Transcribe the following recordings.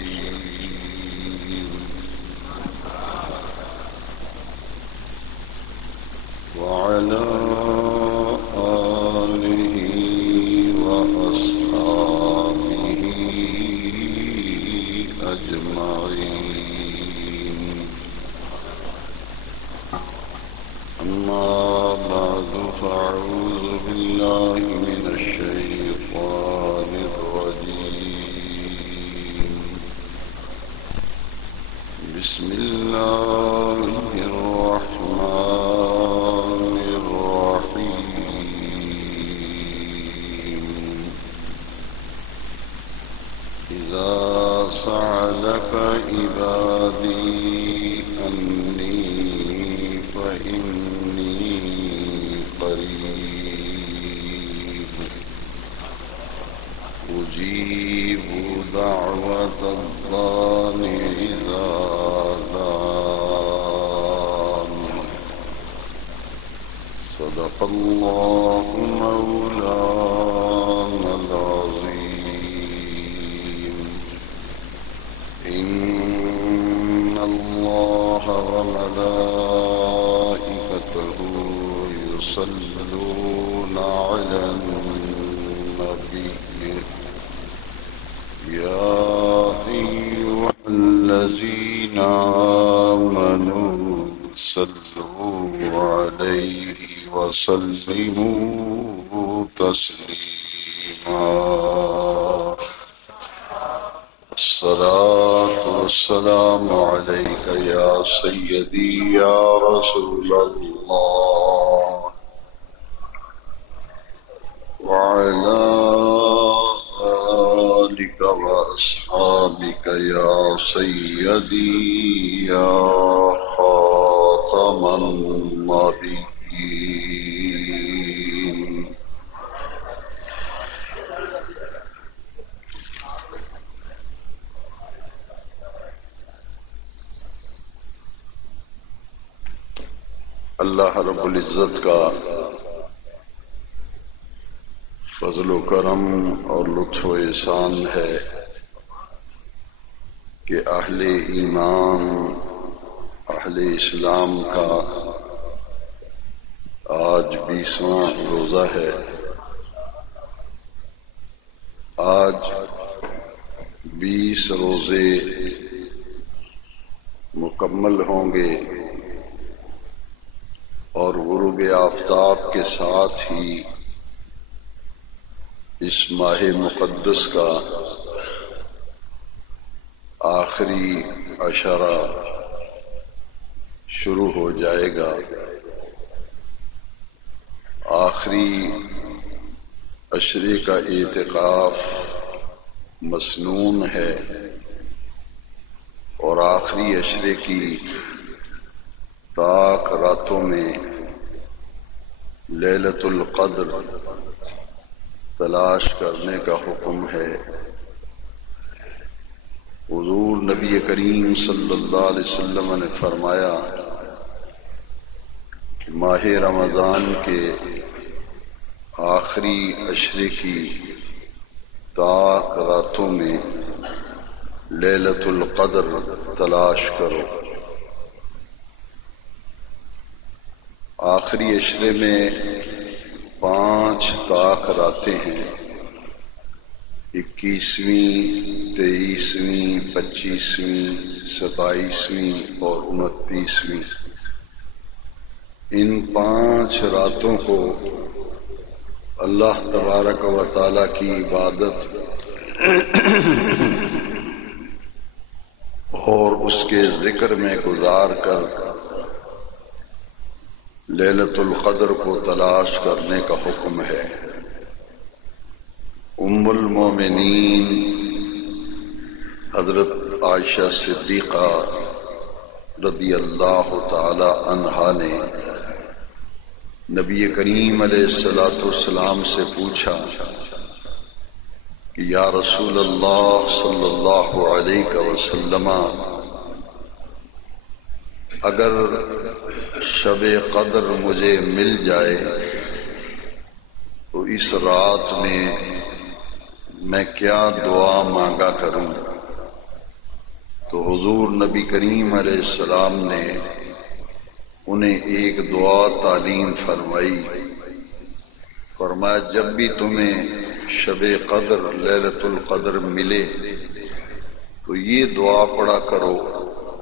الرجيم وعلى آله وأصحابه أجمعين. أما بعد فأعوذ بالله من الشيطان الرجيم. بسم الله الرحمن الرحيم. إذا سألك عبادي أني فإني قريب أجيب دعوة الضال إذا دعان. صدق الله مولانا العظيم. إن الله وملائكته يصلون على النبي يا أيها الذين آمنوا صلوا عليه وسلموا تسليما. الصلاة والسلام عليك يا سيدي يا رسول الله وعلى آلك وأصحابك يا سيدي يا خاتم النبيين. اللہ رب العزت کا فضل و کرم اور لطف و احسان ہے کہ اہل ایمان اہل اسلام کا آج 20واں روزہ ہے. آج 20 روزے مکمل ہوں گے اور غروب آفتاب کے ساتھ ہی اس ماہ مقدس کا آخری عشرہ شروع ہو جائے گا. آخری عشرے کا اعتکاف مسنون ہے اور آخری عشرے کی تاک راتوں میں لیلۃ القدر تلاش کرنے کا حکم ہے. حضور نبی کریم صلی اللہ علیہ وسلم نے فرمایا کہ ماہ رمضان کے آخری عشرے کی تاک راتوں میں لیلۃ القدر تلاش کرو. آخری عشرے میں 5 تاک راتیں ہیں: 21ویں، 23ویں، 25ویں، 27ویں اور 29ویں. ان 5 راتوں کو اللہ تبارک و تعالی کی عبادت اور اس کے ذکر میں گزار کر لیلۃ القدر کو تلاش کرنے کا حکم ہے. ام المومنین حضرت عائشہ صدیقہ رضی اللہ تعالی عنہا نے نبی کریم علیہ السلام سے پوچھا کہ یا رسول اللہ صلی اللہ علیہ وسلم، اگر شب قدر مجھے مل جائے تو اس رات میں کیا دعا مانگا کروں؟ تو حضور نبی کریم علیہ السلام نے انہیں ایک دعا تعلیم فرمائی. فرمایا جب بھی تمہیں شب قدر لیلۃ القدر ملے تو یہ دعا پڑھا کرو: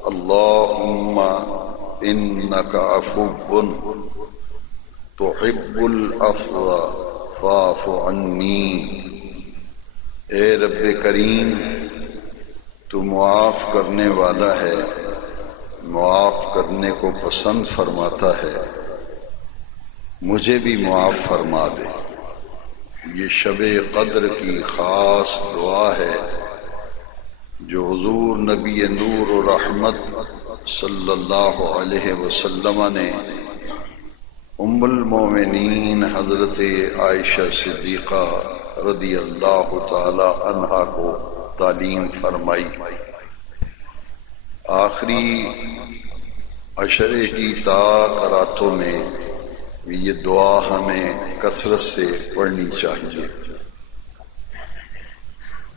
اللہم انک عفو تحب العفو فاعف عنی. اے رب کریم، تو معاف کرنے والا ہے، معاف کرنے کو پسند فرماتا ہے، مجھے بھی معاف فرما دے. یہ شب قدر کی خاص دعا ہے جو حضور نبی نور و رحمت صلی اللہ علیہ وسلم نے ام المومنین حضرت عائشہ صدیقہ رضی اللہ تعالی عنہا کو تعلیم فرمائی. آخری عشرے کی راتوں میں یہ دعا ہمیں کثرت سے پڑھنی چاہیے.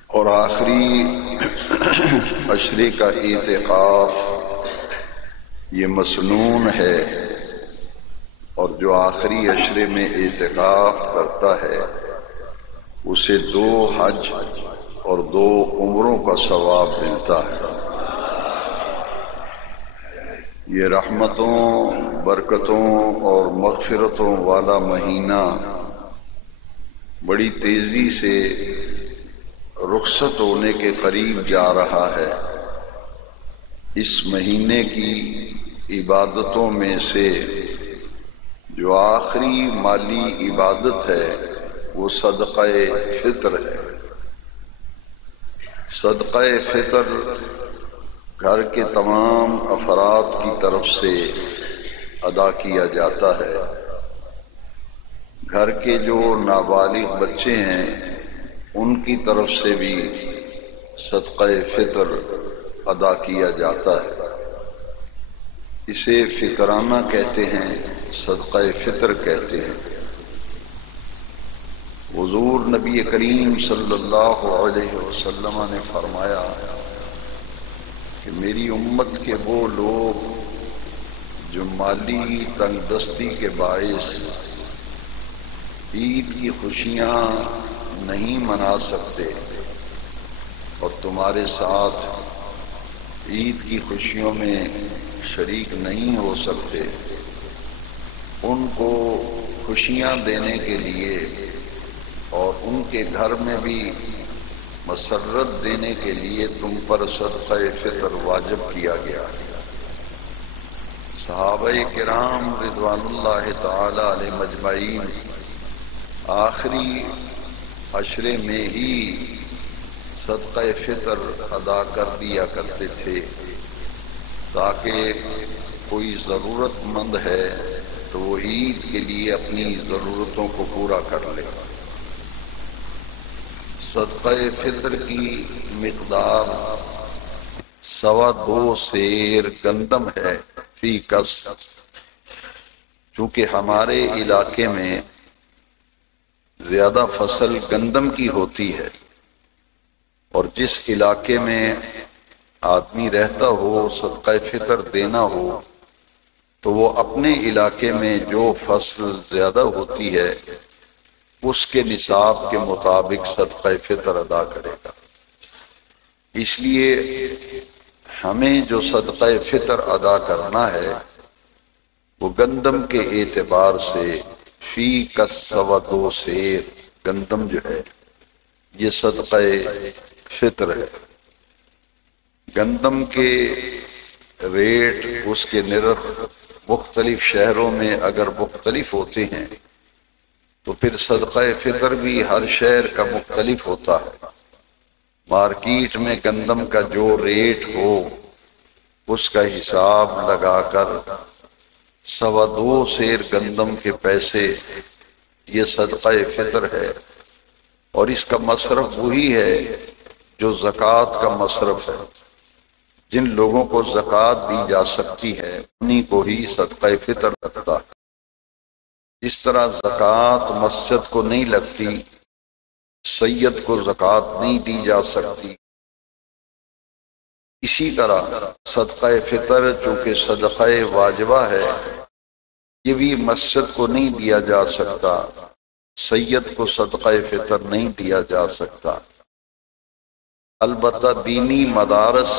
اور آخری عشرے کا اعتکاف یہ مسنون ہے، اور جو آخری عشرے میں اعتکاف کرتا ہے اسے 2 حج اور 2 عمروں کا ثواب ملتا ہے. یہ رحمتوں، برکتوں اور مغفرتوں والا مہینہ بڑی تیزی سے رخصت ہونے کے قریب جا رہا ہے. اس مہینے کی عبادتوں میں سے جو آخری مالی عبادت ہے وہ صدقہ فطر ہے. صدقہ فطر گھر کے تمام افراد کی طرف سے ادا کیا جاتا ہے. گھر کے جو نابالغ بچے ہیں ان کی طرف سے بھی صدقہ فطر ادا کیا جاتا ہے. اسے فطرانہ کہتے ہیں، صدقہ فطر کہتے ہیں. حضور نبی کریم صلی اللہ علیہ وسلم نے فرمایا کہ میری امت کے وہ لوگ جو مالی تنگ دستی کے باعث عید کی خوشیاں نہیں منا سکتے اور تمہارے ساتھ عید کی خوشیوں میں شریک نہیں ہو سکتے، ان کو خوشیاں دینے کے لیے اور ان کے گھر میں بھی مسرت دینے کے لیے تم پر صدقہ فطر واجب کیا گیا ہے. صحابہ کرام رضوان اللہ تعالی علیہ مجمعین آخری عشرے میں ہی صدقہ فطر ادا کر دیا کرتے تھے تاکہ کوئی ضرورت مند ہے تو وہ عید کے لیے اپنی ضرورتوں کو پورا کر لے. صدقہ فطر کی مقدار 2.25 سیر گندم ہے فی کس. چونکہ ہمارے علاقے میں زیادہ فصل گندم کی ہوتی ہے، اور جس علاقے میں آدمی رہتا ہو صدقہ فطر دینا ہو تو وہ اپنے علاقے میں جو فصل زیادہ ہوتی ہے اس کے نصاب کے مطابق صدقہ فطر ادا کرے گا. اس لیے ہمیں جو صدقہ فطر ادا کرنا ہے وہ گندم کے اعتبار سے فی کس 2.25 سیر گندم جو ہے یہ صدقہ فطر ہے. گندم کے ریٹ، اس کے نرخ مختلف شہروں میں اگر مختلف ہوتے ہیں تو پھر صدقہ فطر بھی ہر شہر کا مختلف ہوتا ہے. مارکیٹ میں گندم کا جو ریٹ ہو اس کا حساب لگا کر 2.25 سیر گندم کے پیسے یہ صدقہ فطر ہے. اور اس کا مصرف وہی ہے جو زکوٰۃ کا مصرف ہے. جن لوگوں کو زکوٰۃ دی جا سکتی ہے انہیں کو ہی صدقہ فطر لگتا ہے. اس طرح زکوٰۃ مسجد کو نہیں لگتی، سید کو زکوٰۃ نہیں دی جا سکتی، اسی طرح صدقہ فطر چونکہ صدقہ واجبہ ہے، یہ بھی مسجد کو نہیں دیا جا سکتا، سید کو صدقہ فطر نہیں دیا جا سکتا۔ البتہ دینی مدارس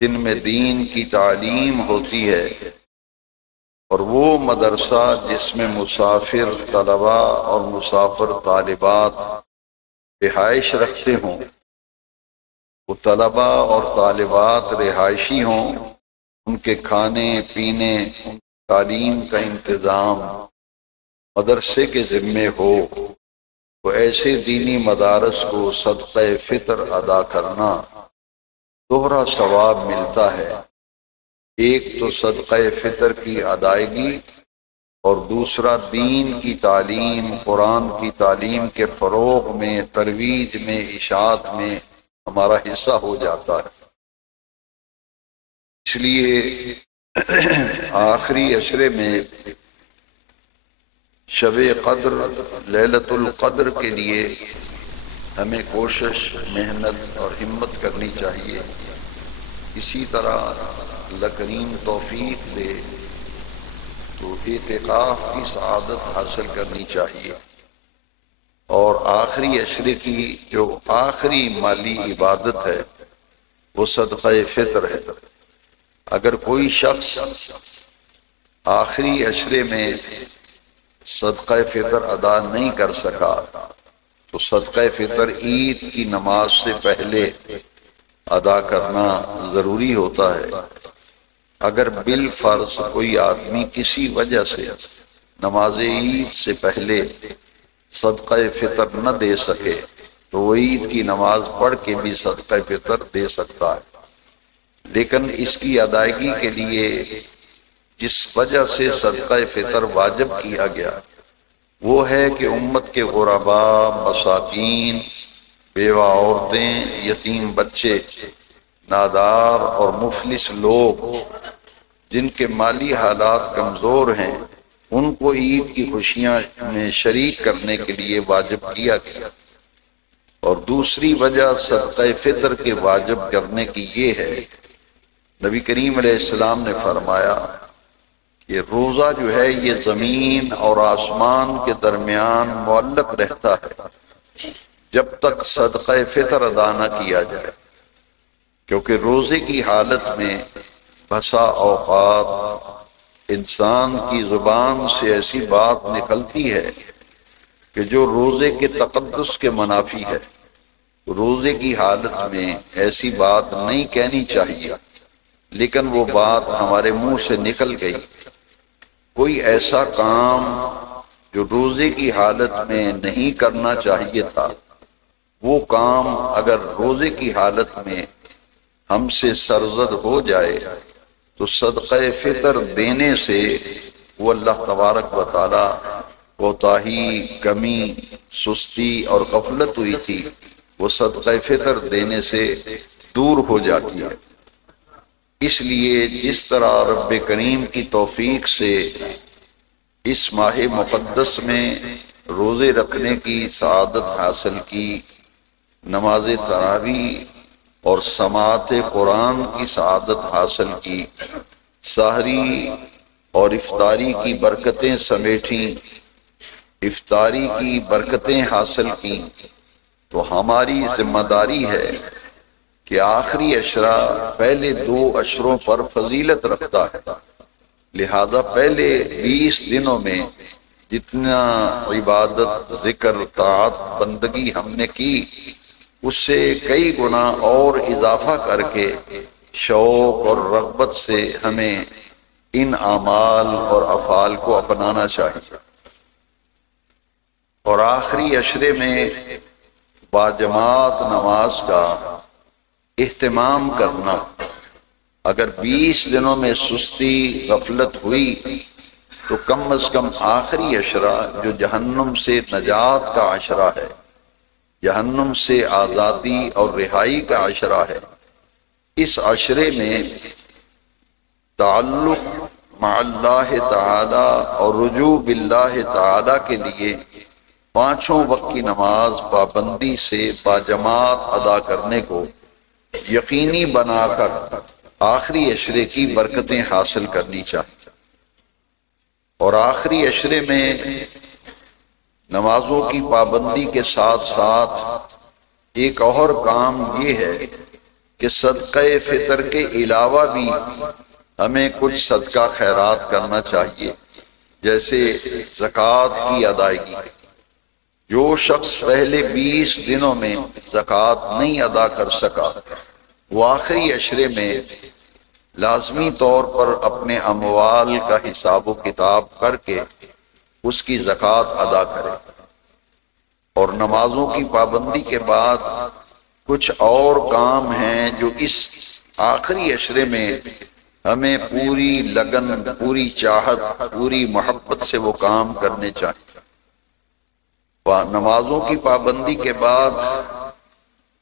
جن میں دین کی تعلیم ہوتی ہے، اور وہ مدرسہ جس میں مسافر طلباء اور مسافر طالبات رہائش رکھتے ہوں، وہ طلباء اور طالبات رہائشی ہوں، ان کے کھانے پینے، ان کی تعلیم کا انتظام مدرسے کے ذمے ہو، تو ایسے دینی مدارس کو صدقہ فطر ادا کرنا دوہرا ثواب ملتا ہے۔ ایک تو صدقہ فطر کی ادائیگی، اور دوسرا دین کی تعلیم، قرآن کی تعلیم کے فروغ میں، ترویج میں، اشاعت میں ہمارا حصہ ہو جاتا ہے۔ اس لیے آخری عشرے میں شب قدر، لیلۃ القدر کے لیے ہمیں کوشش، محنت اور ہمت کرنی چاہیے۔ اسی طرح اللہ کریم توفیق دے تو اعتکاف کی سعادت حاصل کرنی چاہیے۔ اور آخری عشرے کی جو آخری مالی عبادت ہے وہ صدقہ فطر ہے۔ اگر کوئی شخص آخری عشرے میں صدقہ فطر ادا نہیں کر سکا تو صدقہ فطر عید کی نماز سے پہلے ادا کرنا ضروری ہوتا ہے۔ اگر بالفرض کوئی آدمی کسی وجہ سے نماز عید سے پہلے صدقہ فطر نہ دے سکے تو وہ عید کی نماز پڑھ کے بھی صدقہ فطر دے سکتا ہے، لیکن اس کی ادائیگی کے لیے جس وجہ سے صدقہ فطر واجب کیا گیا وہ ہے کہ امت کے غرباء، مساکین، بیوہ عورتیں، یتیم بچے، نادار اور مفلس لوگ جن کے مالی حالات کمزور ہیں، ان کو عید کی خوشیاں میں شریک کرنے کے لیے واجب کیا گیا۔ اور دوسری وجہ صدقہ فطر کے واجب کرنے کی یہ ہے، نبی کریم علیہ السلام نے فرمایا کہ روزہ جو ہے یہ زمین اور آسمان کے درمیان معلق رہتا ہے جب تک صدقہ فطر ادا نہ کیا جائے، کیونکہ روزے کی حالت میں بسا اوقات انسان کی زبان سے ایسی بات نکلتی ہے کہ جو روزے کے تقدس کے منافی ہے۔ روزے کی حالت میں ایسی بات نہیں کہنی چاہیے، لیکن وہ بات ہمارے منہ سے نکل گئی۔ کوئی ایسا کام جو روزے کی حالت میں نہیں کرنا چاہیے تھا، وہ کام اگر روزے کی حالت میں ہم سے سرزد ہو جائے تو صدقہ فطر دینے سے وہ اللہ تبارک و تعالی کوتاہی، کمی، سستی اور غفلت ہوئی تھی، وہ صدقہ فطر دینے سے دور ہو جاتی ہے۔ اس لیے جس طرح رب کریم کی توفیق سے اس ماہ مقدس میں روزے رکھنے کی سعادت حاصل کی، نماز تراویح اور سماعت قرآن کی سعادت حاصل کی، سحری اور افطاری کی برکتیں سمیٹیں، افطاری کی برکتیں حاصل کی، تو ہماری ذمہ داری ہے کہ آخری عشرہ پہلے 2 عشروں پر فضیلت رکھتا ہے، لہذا پہلے 20 دنوں میں جتنا عبادت، ذکر، طاعت، بندگی ہم نے کی اس سے کئی گنا اور اضافہ کر کے شوق اور رغبت سے ہمیں ان اعمال اور افعال کو اپنانا چاہیے۔ اور آخری عشرے میں باجماعت نماز کا اہتمام کرنا، اگر 20 دنوں میں سستی، غفلت ہوئی تو کم از کم آخری عشرہ جو جہنم سے نجات کا عشرہ ہے، جہنم سے آزادی اور رہائی کا عشرہ ہے، اس عشرے میں تعلق مع اللہ تعالی اور رجوع باللہ تعالی کے لیے 5 وقت کی نماز پابندی سے باجماعت ادا کرنے کو یقینی بنا کر آخری عشرے کی برکتیں حاصل کرنی چاہیے۔ اور آخری عشرے میں نمازوں کی پابندی کے ساتھ ساتھ ایک اور کام یہ ہے کہ صدقہ فطر کے علاوہ بھی ہمیں کچھ صدقہ خیرات کرنا چاہیے، جیسے زکوٰۃ کی ادائیگی۔ جو شخص پہلے 20 دنوں میں زکوٰۃ نہیں ادا کر سکا، وہ آخری عشرے میں لازمی طور پر اپنے اموال کا حساب و کتاب کر کے اس کی زکوٰۃ ادا کرے۔ اور نمازوں کی پابندی کے بعد کچھ اور کام ہیں جو اس آخری عشرے میں ہمیں پوری لگن، پوری چاہت، پوری محبت سے وہ کام کرنے چاہیے۔ نمازوں کی پابندی کے بعد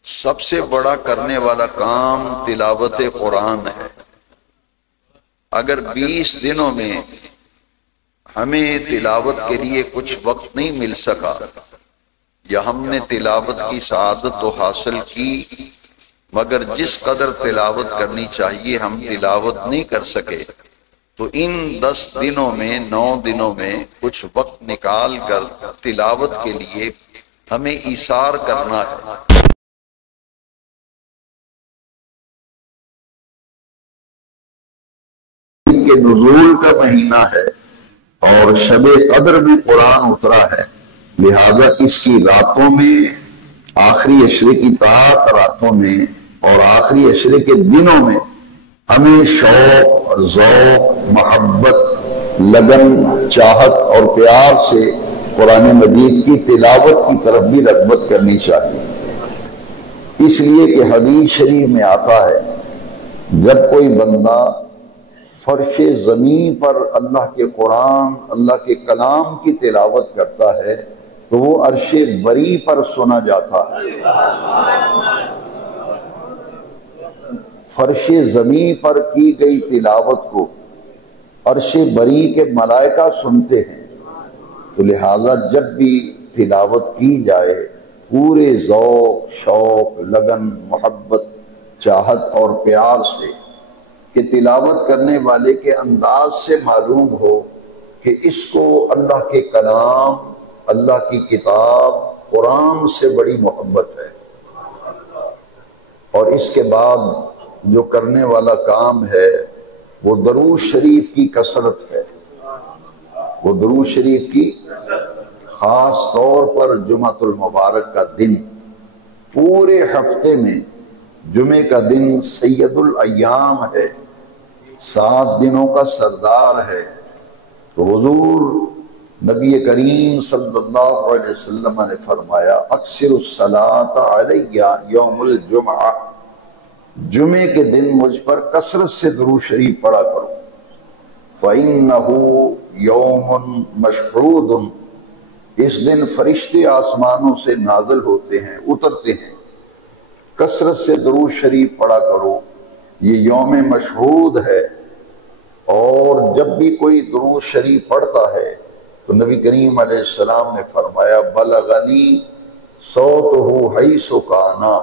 سب سے بڑا کرنے والا کام تلاوت قرآن ہے۔ اگر 20 دنوں میں ہمیں تلاوت کے لیے کچھ وقت نہیں مل سکا، یا ہم نے تلاوت کی سعادت تو حاصل کی مگر جس قدر تلاوت کرنی چاہیے ہم تلاوت نہیں کر سکے، تو ان 10 دنوں میں 9 دنوں میں کچھ وقت نکال کر تلاوت کے لیے ہمیں ایثار کرنا ہے۔ کہ نزول کا مہینہ ہے اور شب قدر میں قرآن اترا ہے، لہذا اس کی راتوں میں، آخری عشرے کی طاعت راتوں میں اور آخری عشرے کے دنوں میں ہمیں شوق اور ذوق، محبت، لگن، چاہت اور پیار سے قرآن مجید کی تلاوت کی طرف بھی رغبت کرنی چاہیے۔ اس لیے کہ حدیث شریف میں آتا ہے جب کوئی بندہ فرش زمین پر اللہ کے قرآن، اللہ کے کلام کی تلاوت کرتا ہے تو وہ عرش بری پر سنا جاتا ہے۔ فرش زمین پر کی گئی تلاوت کو عرش بری کے ملائکہ سنتے ہیں، تو لہذا جب بھی تلاوت کی جائے پورے ذوق، شوق، لگن، محبت، چاہت اور پیار سے، کہ تلاوت کرنے والے کے انداز سے معلوم ہو کہ اس کو اللہ کے کلام، اللہ کی کتاب قرآن سے بڑی محبت ہے۔ اور اس کے بعد جو کرنے والا کام ہے وہ درود شریف کی کثرت ہے۔ وہ درود شریف کی خاص طور پر جمعۃ المبارک کا دن، پورے ہفتے میں جمعے کا دن سید الایام ہے، 7 دنوں کا سردار ہے۔ تو حضور نبی کریم صلی اللہ علیہ وسلم نے فرمایا اکثر الصلاۃ علی یوم الجمعہ، جمعے کے دن مجھ پر کثرت سے درود شریف پڑھا کرو، فَإِنَّهُ يَوْمٌ مَشْحُودٌ، اس دن فرشتے آسمانوں سے نازل ہوتے ہیں، اترتے ہیں، کثرت سے درود شریف پڑھا کرو، یہ یوم مشہود ہے۔ اور جب بھی کوئی درود شریف پڑھتا ہے تو نبی کریم علیہ السلام نے فرمایا بلغنی صوتہ حیث کانا۔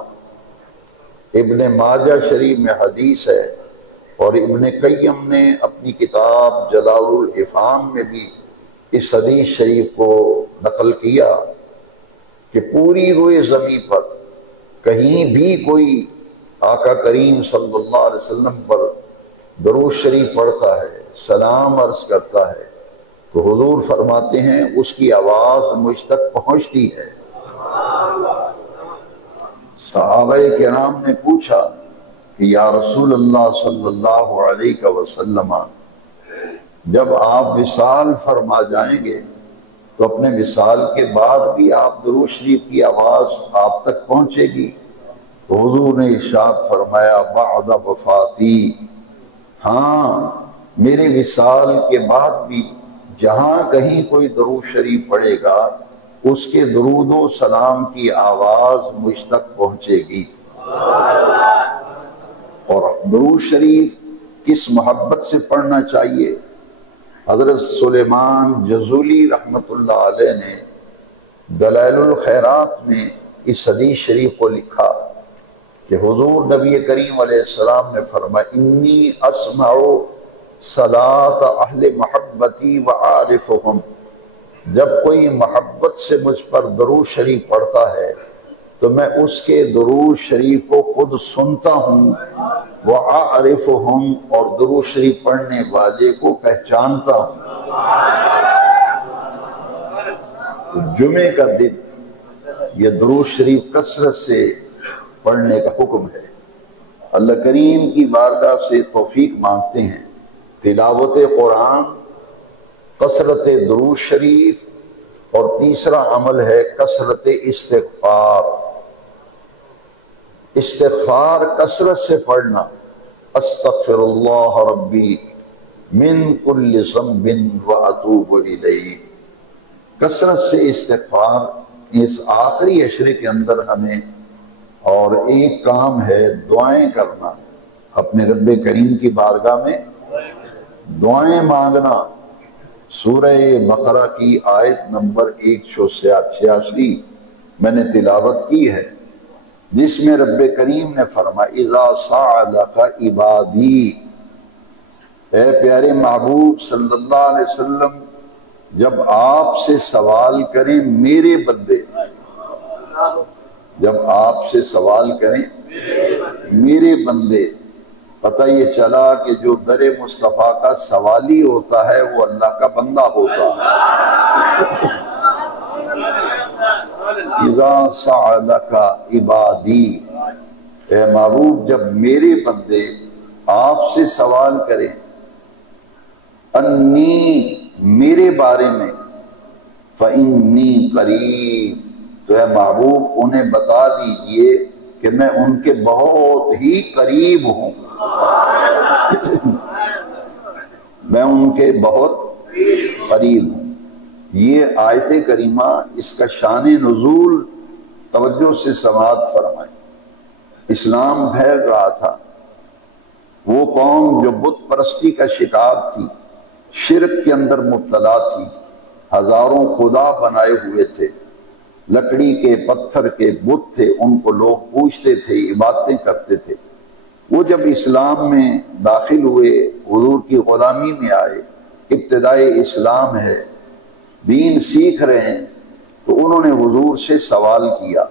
ابن ماجہ شریف میں حدیث ہے، اور ابن قیم نے اپنی کتاب جلال الافہام میں بھی اس حدیث شریف کو نقل کیا کہ پوری روئے زمین پر کہیں بھی کوئی آقا کریم صلی اللہ علیہ وسلم پر درود شریف پڑھتا ہے، سلام عرض کرتا ہے، تو حضور فرماتے ہیں اس کی آواز مجھ تک پہنچتی ہے۔ صحابہ کرام نے پوچھا کہ یا رسول اللہ صلی اللہ علیہ وسلم، جب آپ وصال فرما جائیں گے تو اپنے وصال کے بعد بھی آپ درود شریف کی آواز آپ تک پہنچے گی؟ حضور نے ارشاد فرمایا بعد وفاتی، ہاں میرے وصال کے بعد بھی جہاں کہیں کوئی درود شریف پڑھے گا اس کے درود و سلام کی آواز مجھ تک پہنچے گی۔ اور درود شریف کس محبت سے پڑھنا چاہیے؟ حضرت سلیمان جزولی رحمت اللہ علیہ نے دلائل الخیرات میں اس حدیث شریف کو لکھا کہ حضور نبی کریم علیہ السلام نے فرمایا انی اسمع صلاۃ اہل محبتی وعارفہم، جب کوئی محبت سے مجھ پر درود شریف پڑھتا ہے تو میں اس کے درود شریف کو خود سنتا ہوں، وعارفہم، اور درود شریف پڑھنے والے کو پہچانتا ہوں۔ جمعے کا دن یہ درود شریف کثرت سے پڑھنے کا حکم ہے۔ اللہ کریم کی بارگاہ سے توفیق مانگتے ہیں، تلاوت قرآن، کثرت درود شریف، اور تیسرا عمل ہے کثرت استغفار۔ استغفار کثرت سے پڑھنا، استغفر اللہ ربی من کل ذنب واتوب الیہ، کثرت سے استغفار۔ اس آخری عشرے کے اندر ہمیں اور ایک کام ہے دعائیں کرنا، اپنے رب کریم کی بارگاہ میں دعائیں مانگنا۔ سورہ بقرہ کی آیت نمبر 186 میں نے تلاوت کی ہے، جس میں رب کریم نے فرمایا اذا سألک عبادی، اے پیارے محبوب صلی اللہ علیہ وسلم، جب آپ سے سوال کریں میرے بندے، جب آپ سے سوال کریں میرے بندے، پتہ یہ چلا کہ جو در مصطفیٰ کا سوالی ہوتا ہے وہ اللہ کا بندہ ہوتا ہے۔ اذا سألک عبادی، اے محبوب جب میرے بندے آپ سے سوال کریں، انی، میرے بارے میں، فإنی قریب، تو اے محبوب انہیں بتا دیجئے کہ میں ان کے بہت ہی قریب ہوں، میں ان کے بہت قریب ہوں۔ یہ آیت کریمہ، اس کا شان نزول توجہ سے سماعت فرمائیں۔ اسلام پھیل رہا تھا، وہ قوم جو بت پرستی کا شکار تھی، شرک کے اندر مبتلا تھی، ہزاروں خدا بنائے ہوئے تھے، لکڑی کے پتھر کے بت تھے، ان کو لوگ پوجتے تھے، عبادتیں کرتے تھے۔ وہ جب اسلام میں داخل ہوئے، حضور کی غلامی میں آئے، ابتدائے اسلام ہے، دین سیکھ رہے ہیں، تو انہوں نے حضور سے سوال کیا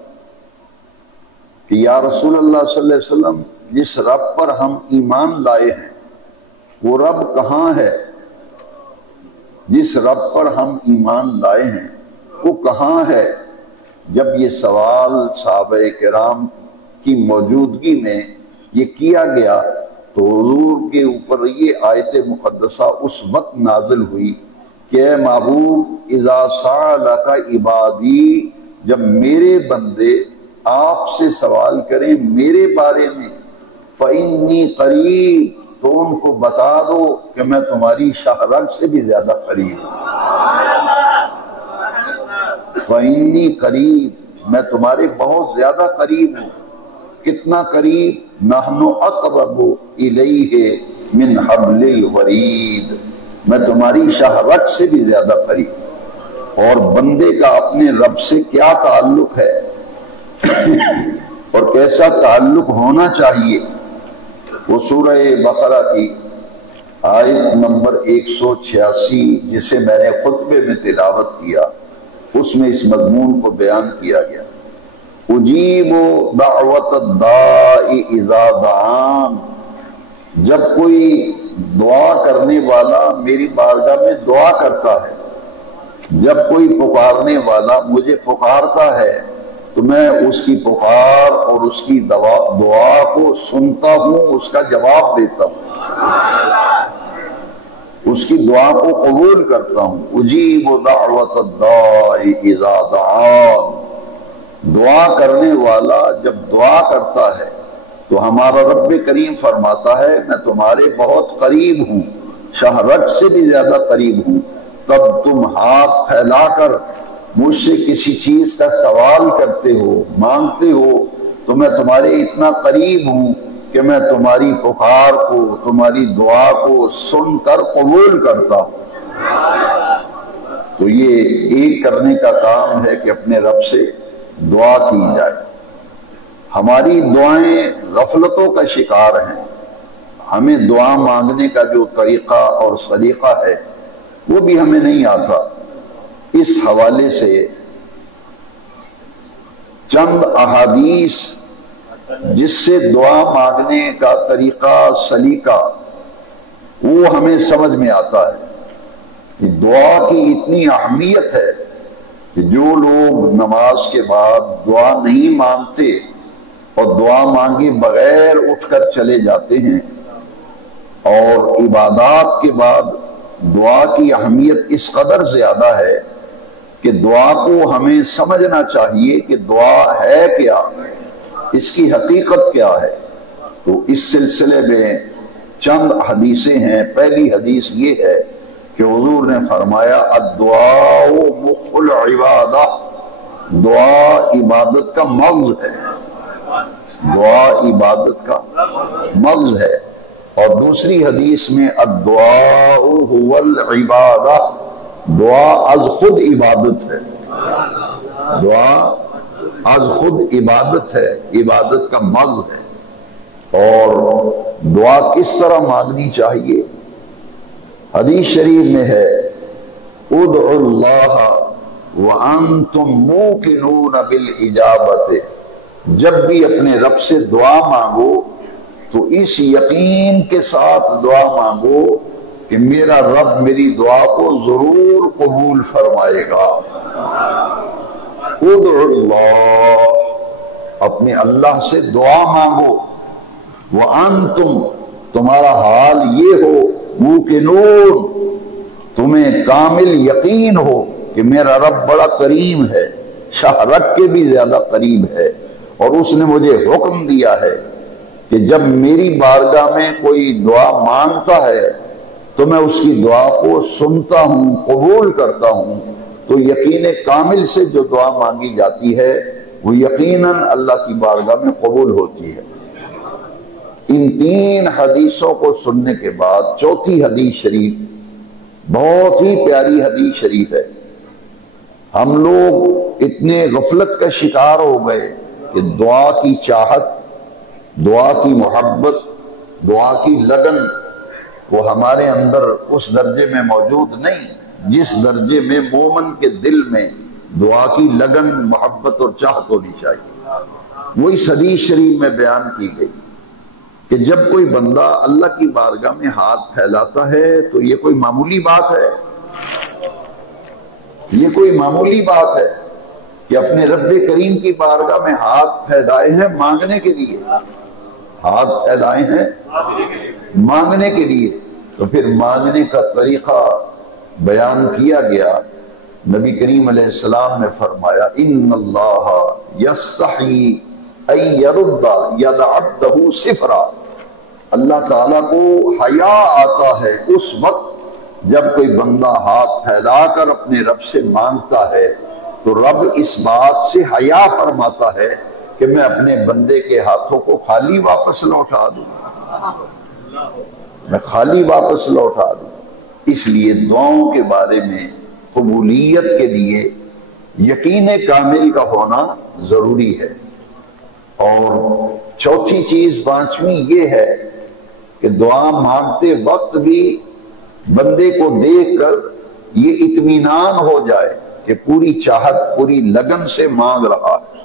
کہ یا رسول اللہ صلی اللہ علیہ وسلم، جس رب پر ہم ایمان لائے ہیں وہ رب کہاں ہے؟ جس رب پر ہم ایمان لائے ہیں وہ کہاں ہے؟ جب یہ سوال صحابہ کرام کی موجودگی میں یہ کیا گیا تو حضور کے اوپر یہ آیت مقدسہ اس وقت نازل ہوئی کہ اے محبوب اذا سألک عبادی، جب میرے بندے آپ سے سوال کریں میرے بارے میں، فإنی قریب، تو ان کو بتا دو کہ میں تمہاری شہرت سے بھی زیادہ قریب ہوں۔ فإنی قریب، میں تمہارے بہت زیادہ قریب ہوں۔ کتنا قریب؟ نحن اقرب الیہ من حبل الورید، میں تمہاری شہوت سے بھی زیادہ قریب۔ اور بندے کا اپنے رب سے کیا تعلق ہے اور کیسا تعلق ہونا چاہیے، وہ سورہ بقرہ کی آیت نمبر 186 جسے میں نے خطبے میں تلاوت کیا، اس میں اس مضمون کو بیان کیا گیا۔ اجیب دعوت الداعی اذا دعان، جب کوئی دعا کرنے والا میری بارگاہ میں دعا کرتا ہے، جب کوئی پکارنے والا مجھے پکارتا ہے تو میں اس کی پکار اور اس کی دعا کو سنتا ہوں، اس کا جواب دیتا ہوں، اس کی دعا کو قبول کرتا ہوں۔ اجیب دعوت الداعی اذا دعان، دعا کرنے والا جب دعا کرتا ہے تو ہمارا رب کریم فرماتا ہے میں تمہارے بہت قریب ہوں، شہرت سے بھی زیادہ قریب ہوں۔ تب تم ہاتھ پھیلا کر مجھ سے کسی چیز کا سوال کرتے ہو، مانگتے ہو، تو میں تمہارے اتنا قریب ہوں کہ میں تمہاری پکار کو، تمہاری دعا کو سن کر قبول کرتا ہوں۔ تو یہ ایک کرنے کا کام ہے کہ اپنے رب سے دعا کی جائے۔ ہماری دعائیں غفلتوں کا شکار ہیں، ہمیں دعا مانگنے کا جو طریقہ اور سلیقہ ہے وہ بھی ہمیں نہیں آتا۔ اس حوالے سے چند احادیث جس سے دعا مانگنے کا طریقہ سلیقہ وہ ہمیں سمجھ میں آتا ہے کہ دعا کی اتنی اہمیت ہے کہ جو لوگ نماز کے بعد دعا نہیں مانگتے اور دعا مانگے بغیر اٹھ کر چلے جاتے ہیں، اور عبادات کے بعد دعا کی اہمیت اس قدر زیادہ ہے کہ دعا کو ہمیں سمجھنا چاہیے کہ دعا ہے کیا، اس کی حقیقت کیا ہے۔ تو اس سلسلے میں چند حدیثیں ہیں۔ پہلی حدیث یہ ہے کہ حضور نے فرمایا الدعاء مخ العبادہ، دعا عبادت کا مغز ہے، دعا عبادت کا مغز ہے۔ اور دوسری حدیث میں الدعاء هو العبادہ، دعا از خود عبادت ہے، دعا از خود عبادت ہے، عبادت کا مغز ہے۔ اور دعا کس طرح مانگنی چاہیے؟ حدیث شریف میں ہے ادعوا اللہ وانتم موقنون بالاجابت، جب بھی اپنے رب سے دعا مانگو تو اس یقین کے ساتھ دعا مانگو کہ میرا رب میری دعا کو ضرور قبول فرمائے گا۔ ادعوا اللہ، اپنے اللہ سے دعا مانگو، وانتم، تمہارا حال یہ ہو، موقنون، تمہیں کامل یقین ہو کہ میرا رب بڑا کریم ہے، شاہ رگ کے بھی زیادہ قریب ہے، اور اس نے مجھے حکم دیا ہے کہ جب میری بارگاہ میں کوئی دعا مانگتا ہے تو میں اس کی دعا کو سنتا ہوں، قبول کرتا ہوں۔ تو یقین کامل سے جو دعا مانگی جاتی ہے وہ یقیناً اللہ کی بارگاہ میں قبول ہوتی ہے۔ ان تین حدیثوں کو سننے کے بعد چوتھی حدیث شریف بہت ہی پیاری حدیث شریف ہے۔ ہم لوگ اتنے غفلت کا شکار ہو گئے کہ دعا کی چاہت، دعا کی محبت، دعا کی لگن وہ ہمارے اندر اس درجے میں موجود نہیں جس درجے میں مومن کے دل میں دعا کی لگن، محبت اور چاہت ہونی چاہیے۔ وہ اس حدیث شریف میں بیان کی گئی کہ جب کوئی بندہ اللہ کی بارگاہ میں ہاتھ پھیلاتا ہے تو یہ کوئی معمولی بات ہے، یہ کوئی معمولی بات ہے کہ اپنے رب کریم کی بارگاہ میں ہاتھ پھیلائے ہیں مانگنے کے لیے، ہاتھ پھیلائے ہیں مانگنے کے لیے۔ تو پھر مانگنے کا طریقہ بیان کیا گیا۔ نبی کریم علیہ السلام نے فرمایا ان اللہ یستحی ان یرد ید عبدہ صفرا، اللہ تعالیٰ کو حیا آتا ہے اس وقت جب کوئی بندہ ہاتھ پھیلا کر اپنے رب سے مانگتا ہے تو رب اس بات سے حیا فرماتا ہے کہ میں اپنے بندے کے ہاتھوں کو خالی واپس لوٹا دوں، میں خالی واپس لوٹا دوں۔ اس لیے دعاؤں کے بارے میں قبولیت کے لیے یقین کامل کا ہونا ضروری ہے۔ اور چوتھی چیز، پانچویں، یہ ہے کہ دعا مانگتے وقت بھی بندے کو دیکھ کر یہ اطمینان ہو جائے کہ پوری چاہت، پوری لگن سے مانگ رہا ہے۔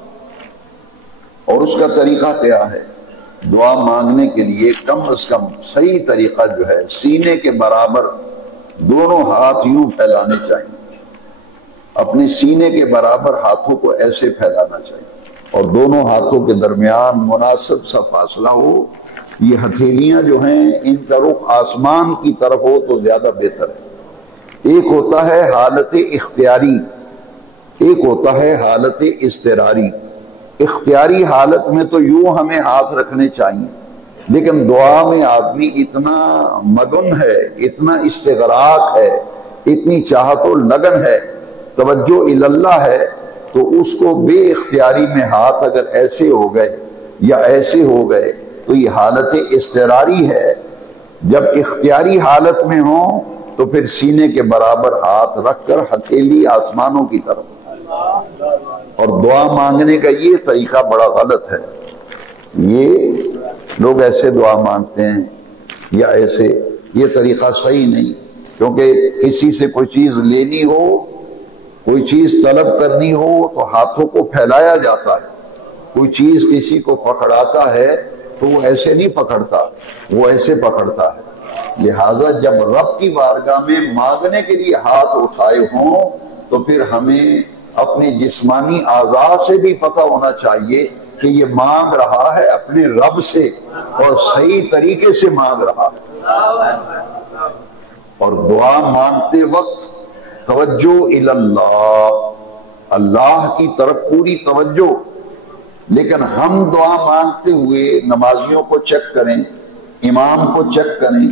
اور اس کا طریقہ کیا ہے؟ دعا مانگنے کے لیے کم از کم صحیح طریقہ جو ہے سینے کے برابر دونوں ہاتھ یوں پھیلانے چاہیے، اپنے سینے کے برابر ہاتھوں کو ایسے پھیلانا چاہیے، اور دونوں ہاتھوں کے درمیان مناسب سا فاصلہ ہو۔ یہ ہتھیلیاں جو ہیں ان کا رخ آسمان کی طرف ہو تو زیادہ بہتر ہے۔ ایک ہوتا ہے حالت اختیاری، ایک ہوتا ہے حالت اضطراری۔ اختیاری حالت میں تو یوں ہمیں ہاتھ رکھنے چاہیے، لیکن دعا میں آدمی اتنا مگن ہے، اتنا استغراق ہے، اتنی چاہت و لگن ہے، توجہ اللہ ہے، تو اس کو بے اختیاری میں ہاتھ اگر ایسے ہو گئے یا ایسے ہو گئے تو یہ حالت اضطراری ہے۔ جب اختیاری حالت میں ہوں تو پھر سینے کے برابر ہاتھ رکھ کر ہتھیلی آسمانوں کی طرف، اور دعا مانگنے کا یہ طریقہ بڑا غلط ہے۔ یہ لوگ ایسے دعا مانگتے ہیں یا ایسے، یہ طریقہ صحیح نہیں، کیونکہ کسی سے کوئی چیز لینی ہو، کوئی چیز طلب کرنی ہو تو ہاتھوں کو پھیلایا جاتا ہے، کوئی چیز کسی کو پکڑاتا ہے تو وہ ایسے نہیں پکڑتا، وہ ایسے پکڑتا ہے۔ لہذا جب رب کی بارگاہ میں مانگنے کے لیے ہاتھ اٹھائے ہوں تو پھر ہمیں اپنے جسمانی اعضاء سے بھی پتہ ہونا چاہیے کہ یہ مانگ رہا ہے اپنے رب سے اور صحیح طریقے سے مانگ رہا ہے۔ اور دعا مانگتے وقت توجہ اللہ، اللہ کی طرف پوری توجہ۔ لیکن ہم دعا مانگتے ہوئے نمازیوں کو چیک کریں، امام کو چیک کریں،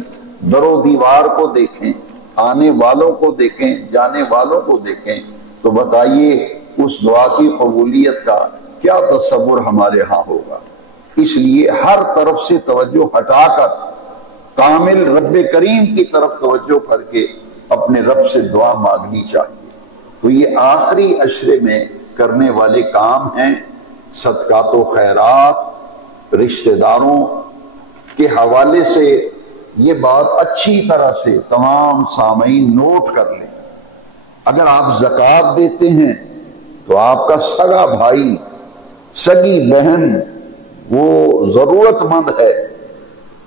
در و دیوار کو دیکھیں، آنے والوں کو دیکھیں، جانے والوں کو دیکھیں، تو بتائیے اس دعا کی قبولیت کا کیا تصور ہمارے ہاں ہوگا۔ اس لیے ہر طرف سے توجہ ہٹا کر کامل رب کریم کی طرف توجہ کر کے اپنے رب سے دعا مانگنی چاہیے۔ تو یہ آخری عشرے میں کرنے والے کام ہیں۔ صدقات و خیرات، رشتہ داروں کے حوالے سے یہ بات اچھی طرح سے تمام سامعین نوٹ کر لیں۔ اگر آپ زکوٰۃ دیتے ہیں تو آپ کا سگا بھائی، سگی بہن وہ ضرورت مند ہے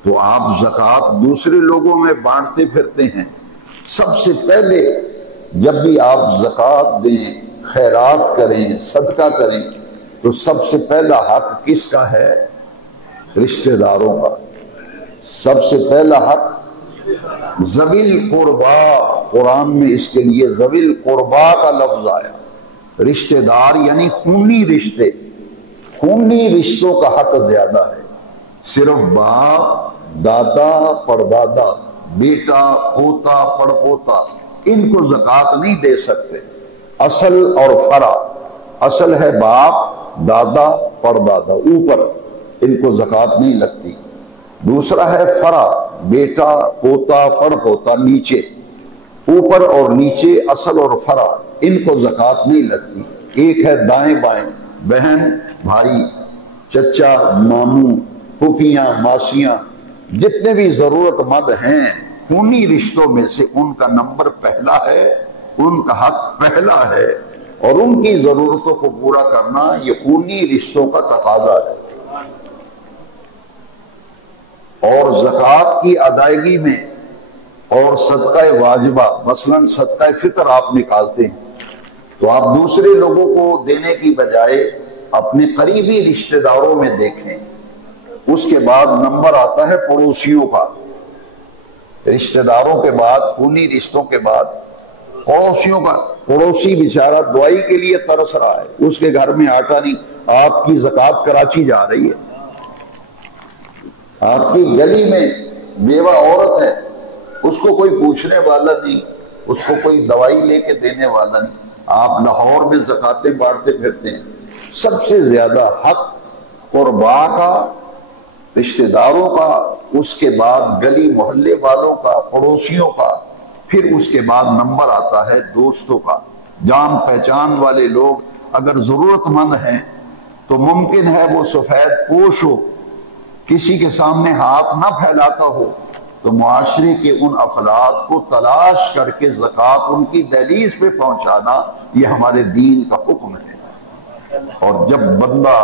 تو آپ زکوٰۃ دوسرے لوگوں میں بانٹتے پھرتے ہیں۔ سب سے پہلے جب بھی آپ زکوٰۃ دیں، خیرات کریں، صدقہ کریں تو سب سے پہلا حق کس کا ہے؟ رشتہ داروں کا۔ سب سے پہلا حق ذوی القربا، قرآن میں اس کے لیے ذوی القربا کا لفظ آیا۔ رشتہ دار یعنی خونی رشتے، خونی رشتوں کا حق زیادہ ہے۔ صرف باپ، دادا، پردادا، بیٹا، پوتا، پڑپوتا، ان کو زکوٰۃ نہیں دے سکتے۔ اصل اور فرع، اصل ہے باپ، دادا، پردادا، اوپر ان کو زکوٰۃ نہیں لگتی۔ دوسرا ہے فرع، بیٹا، پوتا، پڑپوتا، نیچے، اوپر اور نیچے اصل اور فرع، ان کو زکوٰۃ نہیں لگتی۔ ایک ہے دائیں بائیں، بہن، بھائی، چچا، ماموں، پھوپھیاں، ماسیاں، جتنے بھی ضرورت مند ہیں خونی رشتوں میں سے ان کا نمبر پہلا ہے، ان کا حق پہلا ہے، اور ان کی ضرورتوں کو پورا کرنا یہ خونی رشتوں کا تقاضا ہے۔ اور زکوٰۃ کی ادائیگی میں اور صدقہ واجبہ، مثلاً صدقہ فطر آپ نکالتے ہیں تو آپ دوسرے لوگوں کو دینے کی بجائے اپنے قریبی رشتہ داروں میں دیکھیں۔ اس کے بعد نمبر آتا ہے پڑوسیوں کا، رشتہ داروں کے بعد، خونی رشتوں کے بعد پڑوسیوں کا۔ پڑوسی بیچارہ دعائی کے لیے ترس رہا ہے، اس کے گھر میں آٹا نہیں، آپ کی زکوٰۃ کراچی جا رہی ہے، آپ کی گلی میں بیوہ عورت ہے، اس کو کوئی پوچھنے والا نہیں، اس کو کوئی دوائی لے کے دینے والا نہیں، آپ لاہور میں زکوٰۃیں بانٹتے پھرتے ہیں۔ سب سے زیادہ حق قربا کا، رشتہ داروں کا، اس کے بعد گلی محلے والوں کا، پڑوسیوں کا، پھر اس کے بعد نمبر آتا ہے دوستوں کا۔ جان پہچان والے لوگ اگر ضرورت مند ہیں تو ممکن ہے وہ سفید پوش ہو، کسی کے سامنے ہاتھ نہ پھیلاتا ہو، تو معاشرے کے ان افراد کو تلاش کر کے زکوٰۃ ان کی دہلیز پہ پہنچانا یہ ہمارے دین کا حکم ہے۔ اور جب بندہ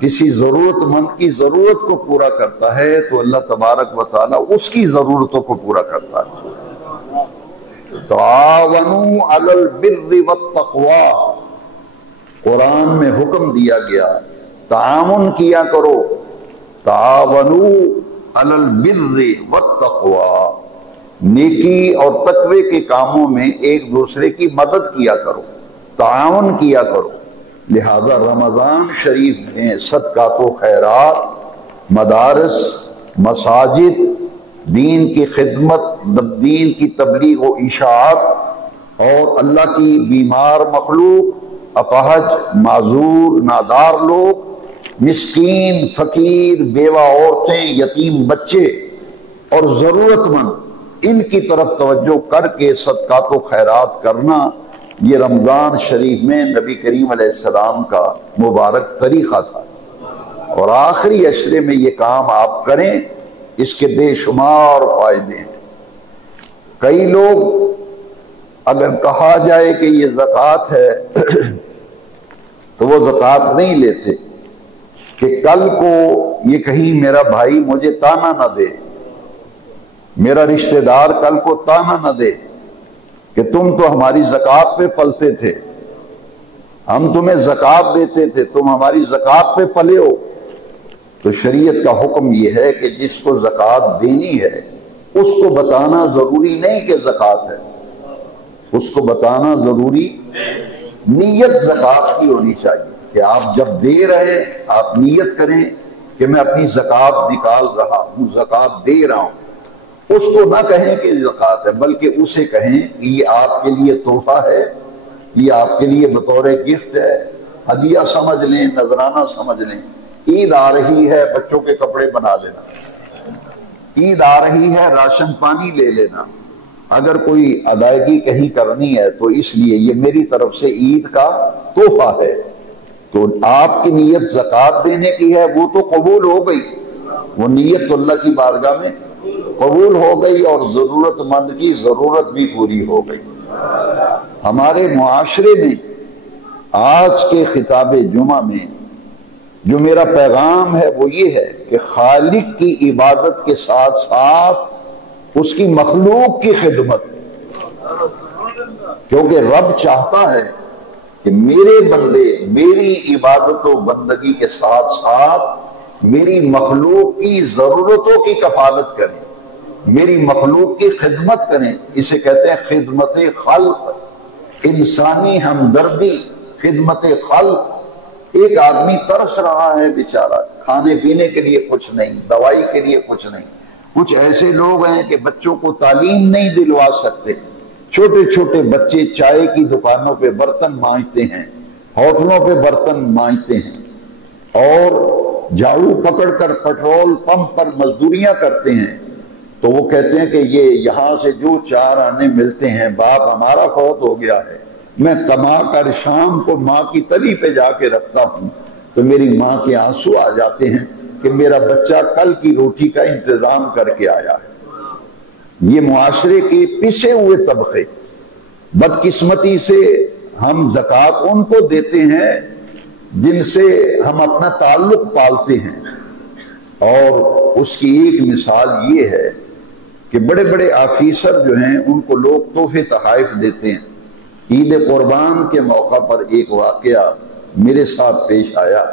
کسی ضرورت مند کی ضرورت کو پورا کرتا ہے تو اللہ تبارک و تعالیٰ اس کی ضرورتوں کو پورا کرتا ہے۔ تعاونوا علی البر والتقوی، قرآن میں حکم دیا گیا تعاون کیا کرو، تعاونوا علی البر والتقوی، نیکی اور تقوی کے کاموں میں ایک دوسرے کی مدد کیا کرو، تعاون کیا کرو۔ لہذا رمضان شریف میں صدقات و خیرات، مدارس، مساجد، دین کی خدمت، دین کی تبلیغ و اشاعت، اور اللہ کی بیمار مخلوق، اپاہج، معذور، نادار لوگ، مسکین، فقیر، بیوہ عورتیں، یتیم بچے اور ضرورت مند، ان کی طرف توجہ کر کے صدقات و خیرات کرنا، یہ رمضان شریف میں نبی کریم علیہ السلام کا مبارک طریقہ تھا۔ اور آخری عشرے میں یہ کام آپ کریں، اس کے بے شمار فائدے ہیں۔ کئی لوگ اگر کہا جائے کہ یہ زکوٰۃ ہے تو وہ زکوٰۃ نہیں لیتے، کہ کل کو یہ کہیں میرا بھائی مجھے تانا نہ دے، میرا رشتہ دار کل کو تانا نہ دے کہ تم تو ہماری زکوٰۃ پہ پلتے تھے، ہم تمہیں زکوٰۃ دیتے تھے، تم ہماری زکوٰۃ پہ پلے ہو۔ تو شریعت کا حکم یہ ہے کہ جس کو زکوٰۃ دینی ہے اس کو بتانا ضروری نہیں کہ زکوٰۃ ہے، اس کو بتانا ضروری، نیت زکوٰۃ کی ہونی چاہیے کہ آپ جب دے رہے آپ نیت کریں کہ میں اپنی زکوٰۃ نکال رہا ہوں، زکوٰۃ دے رہا ہوں۔ اس کو نہ کہیں کہ زکوٰۃ ہے، بلکہ اسے کہیں کہ یہ آپ کے لیے تحفہ ہے، یہ آپ کے لیے بطور گفٹ ہے، ہدیہ سمجھ لیں، نذرانہ سمجھ لیں۔ عید آ رہی ہے، بچوں کے کپڑے بنا لینا، عید آ رہی ہے، راشن پانی لے لینا۔ اگر کوئی ادائیگی کہیں کرنی ہے تو اس لیے یہ میری طرف سے عید کا تحفہ ہے، تو آپ کی نیت زکوٰۃ دینے کی ہے، وہ تو قبول ہو گئی، وہ نیت تو اللہ کی بارگاہ میں قبول ہو گئی، اور ضرورت مند کی ضرورت بھی پوری ہو گئی۔ ہمارے معاشرے میں آج کے خطاب جمعہ میں جو میرا پیغام ہے وہ یہ ہے کہ خالق کی عبادت کے ساتھ ساتھ اس کی مخلوق کی خدمت، کیونکہ رب چاہتا ہے کہ میرے بندے میری عبادت و بندگی کے ساتھ ساتھ میری مخلوق کی ضرورتوں کی کفالت کریں، میری مخلوق کی خدمت کریں۔ اسے کہتے ہیں خدمت خلق، انسانی ہمدردی، خدمت خلق۔ ایک آدمی ترس رہا ہے بیچارہ، کھانے پینے کے لیے کچھ نہیں، دوائی کے لیے کچھ نہیں۔ کچھ ایسے لوگ ہیں کہ بچوں کو تعلیم نہیں دلوا سکتے، چھوٹے چھوٹے بچے چائے کی دکانوں پہ برتن مانجتے ہیں، ہوٹلوں پہ برتن مانجتے ہیں، اور جھاڑو پکڑ کر پیٹرول پمپ پر مزدوریاں کرتے ہیں۔ تو وہ کہتے ہیں کہ یہ یہاں سے جو 4 آنے ملتے ہیں، باپ ہمارا فوت ہو گیا ہے، میں کما کر شام کو ماں کی تلی پہ جا کے رکھتا ہوں تو میری ماں کے آنسو آ جاتے ہیں کہ میرا بچہ کل کی روٹی کا انتظام کر کے آیا ہے۔ یہ معاشرے کے پسے ہوئے طبقے، بدقسمتی سے ہم زکوٰۃ ان کو دیتے ہیں جن سے ہم اپنا تعلق پالتے ہیں۔ اور اس کی ایک مثال یہ ہے کہ بڑے بڑے آفیسر جو ہیں ان کو لوگ تحفے تحائف دیتے ہیں۔ عید قربان کے موقع پر ایک واقعہ میرے ساتھ پیش آیا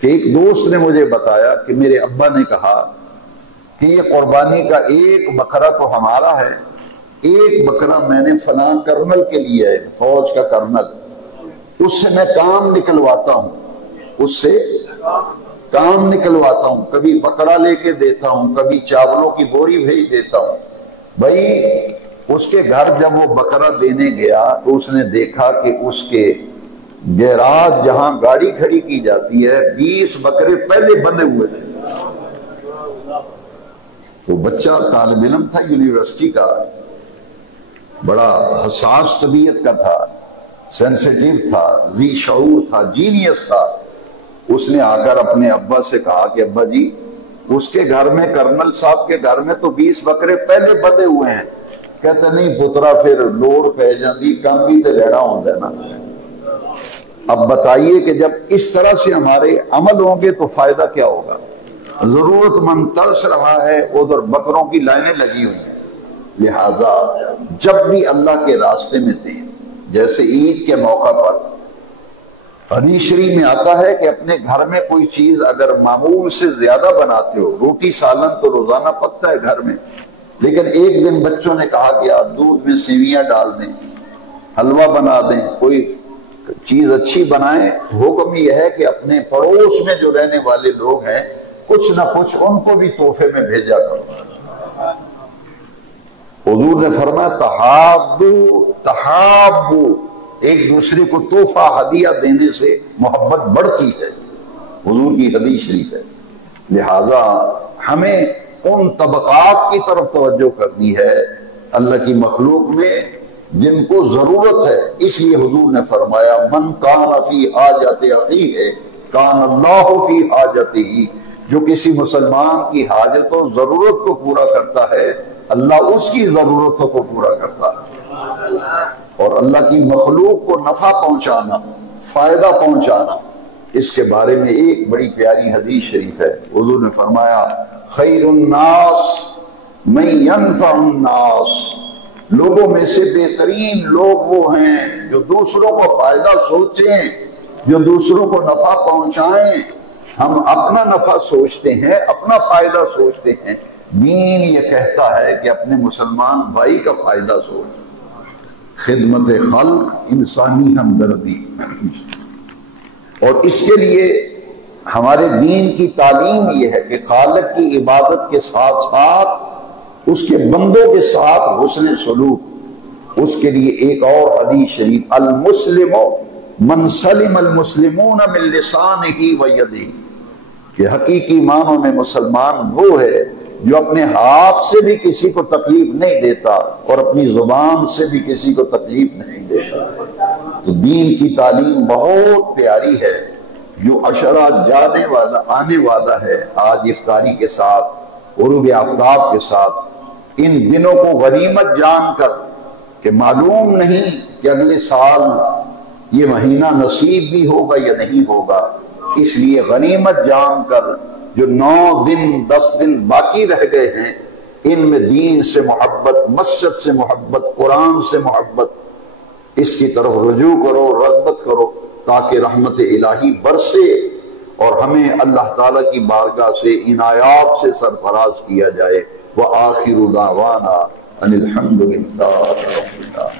کہ ایک دوست نے مجھے بتایا کہ میرے ابا نے کہا کہ یہ قربانی کا ایک بکرا تو ہمارا ہے، ایک بکرا میں نے فلاں کرنل کے لیے ہے، فوج کا کرنل، اس سے میں کام نکلواتا ہوں، اس سے کام نکلواتا ہوں، کبھی بکرا لے کے دیتا ہوں، کبھی چاولوں کی بوری بھیج دیتا ہوں۔ بھائی اس کے گھر جب وہ بکرا دینے گیا تو اس نے دیکھا کہ اس کے گیراج جہاں گاڑی کھڑی کی جاتی ہے 20 بکرے پہلے بندے ہوئے تھے۔ وہ بچہ طالب علم تھا یونیورسٹی کا، بڑا حساس طبیعت کا تھا، سینسیٹیو تھا، ذی شعور تھا، جینیس تھا۔ اس نے آ کر اپنے ابا سے کہا کہ ابا جی اس کے گھر میں، کرنل صاحب کے گھر میں تو 20 بکرے پہلے بندے ہوئے ہیں۔ کہتا نہیں پترا پھر لوڑ پہ جاندی، کام بھی تے لینا ہوتا ہے نا۔ اب بتائیے کہ جب اس طرح سے ہمارے عمل ہوں گے تو فائدہ کیا ہوگا؟ ضرورت مند ترس رہا ہے، ادھر بکروں کی لائنیں لگی ہوئی ہیں۔ لہذا جب بھی اللہ کے راستے میں دیں، جیسے عید کے موقع پر حدیث شریف میں آتا ہے کہ اپنے گھر میں کوئی چیز اگر معمول سے زیادہ بناتے ہو، روٹی سالن تو روزانہ پکتا ہے گھر میں، لیکن ایک دن بچوں نے کہا کہ آپ دودھ میں سیویاں ڈال دیں، حلوہ بنا دیں، کوئی چیز اچھی بنائیں، حکم یہ ہے کہ اپنے پڑوس میں جو رہنے والے لوگ ہیں کچھ نہ کچھ ان کو بھی تحفے میں بھیجا کرو۔ حضور نے فرمایا تحابو، ایک دوسرے کو تحفہ ہدیہ دینے سے محبت بڑھتی ہے، حضور کی حدیث شریف ہے۔ لہذا ہمیں ان طبقات کی طرف توجہ کرنی ہے اللہ کی مخلوق میں جن کو ضرورت ہے۔ اس لیے حضور نے فرمایا من کان فی حاجت اخیہ کان اللہ فی حاجتہ، جو کسی مسلمان کی حاجت و ضرورت کو پورا کرتا ہے اللہ اس کی ضرورتوں کو پورا کرتا ہے۔ اور اللہ کی مخلوق کو نفع پہنچانا، فائدہ پہنچانا، اس کے بارے میں ایک بڑی پیاری حدیث شریف ہے۔ حضور نے فرمایا خیر الناس من ینفع الناس، لوگوں میں سے بہترین لوگ وہ ہیں جو دوسروں کو فائدہ سوچیں، جو دوسروں کو نفع پہنچائیں۔ ہم اپنا نفع سوچتے ہیں، اپنا فائدہ سوچتے ہیں، دین یہ کہتا ہے کہ اپنے مسلمان بھائی کا فائدہ سوچ، خدمت خلق، انسانی ہمدردی۔ اور اس کے لیے ہمارے دین کی تعلیم یہ ہے کہ خالق کی عبادت کے ساتھ ساتھ اس کے بندوں کے ساتھ حسن سلوک۔ اس کے لیے ایک اور حدیث شریف، المسلم من سلم المسلمون من لسانہ و یدہ، کہ حقیقی معنوں میں مسلمان وہ ہے جو اپنے ہاتھ سے بھی کسی کو تکلیف نہیں دیتا اور اپنی زبان سے بھی کسی کو تکلیف نہیں دیتا۔ تو دین کی تعلیم بہت پیاری ہے۔ جو عشرہ جانے والا آنے والا ہے، آج افطاری کے ساتھ، غروب آفتاب کے ساتھ، ان دنوں کو غنیمت جان کر کہ معلوم نہیں کہ اگلے سال یہ مہینہ نصیب بھی ہوگا یا نہیں ہوگا، اس لیے غنیمت جان کر جو 9 دن 10 دن باقی رہ گئے ہیں، ان میں دین سے محبت، مسجد سے محبت، قرآن سے محبت، اس کی طرف رجوع کرو، رغبت کرو، تاکہ رحمت الہی برسے اور ہمیں اللہ تعالیٰ کی بارگاہ سے عنایات سے سرفراز کیا جائے۔ وآخر دعوانا ان الحمد للہ رب العالمین۔